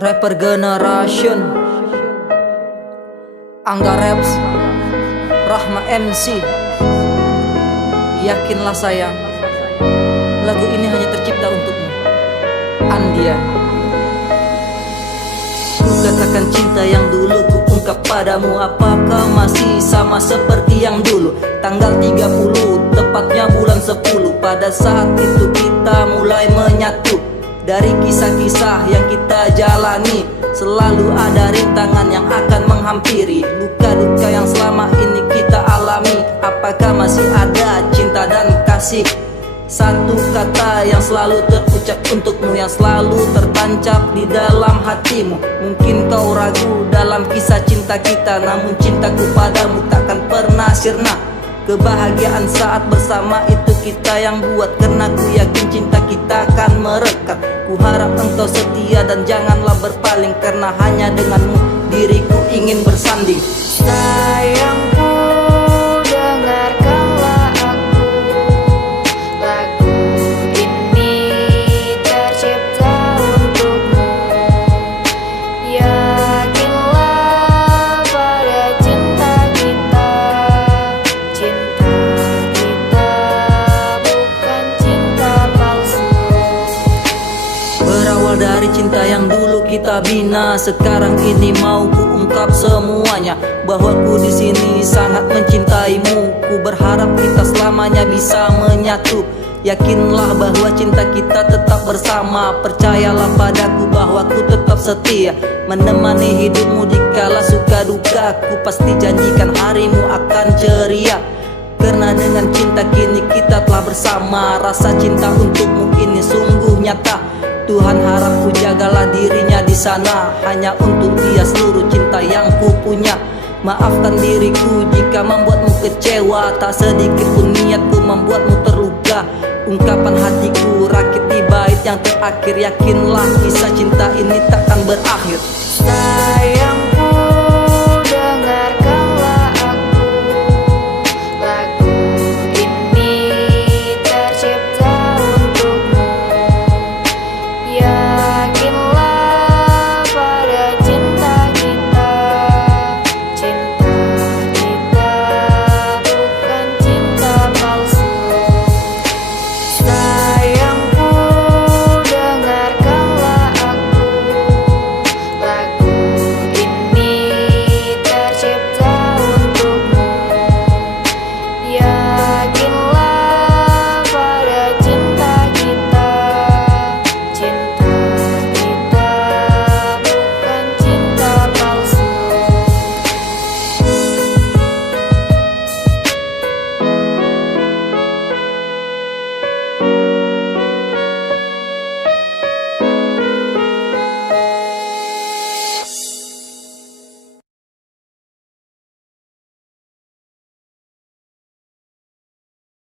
Rapper Generation, Angga Raps, Rahma MC. Yakinlah sayang, lagu ini hanya tercipta untukmu, Andia. Ku katakan cinta yang dulu ku ungkap padamu, apakah masih sama seperti yang dulu? Tanggal 30, tepatnya bulan 10, pada saat itu kita mulai menyatu. Dari kisah-kisah yang kita jalani, selalu ada rintangan yang akan menghampiri, luka-luka yang selama ini kita alami. Apakah masih ada cinta dan kasih? Satu kata yang selalu terucap untukmu, yang selalu tertancap di dalam hatimu. Mungkin kau ragu dalam kisah cinta kita, namun cintaku padamu takkan pernah sirna. Kebahagiaan saat bersama itu kita yang buat, karena ku yakin cinta kita akan merekat. Ku harap engkau setia dan janganlah berpaling, karena hanya denganmu diriku ingin bersanding. Sayangku, dengarkanlah aku. Lagu ini tercipta untukmu. Yakinlah pada cinta kita. Cinta kita bukan cinta palsu. Berawal dari cinta yang dulu kita bina, sekarang ini mau ku ungkap semuanya, bahwa ku di sini sangat mencintaimu. Ku berharap kita selamanya bisa menyatu. Yakinlah bahwa cinta kita tetap bersama. Percayalah padaku bahwa ku tetap setia, menemani hidupmu dikala suka duka. Ku pasti janjikan harimu akan ceria, karena dengan cinta kini kita telah bersama. Rasa cinta untukmu ini sungguh nyata. Tuhan harap ku jagalah dirinya di sana, hanya untuk dia seluruh cinta yang ku punya. Maafkan diriku jika membuatmu kecewa, tak sedikit pun niatku membuatmu terluka. Ungkapan hatiku rakit di bait yang terakhir, yakinlah kisah cinta ini takkan berakhir. Sayang,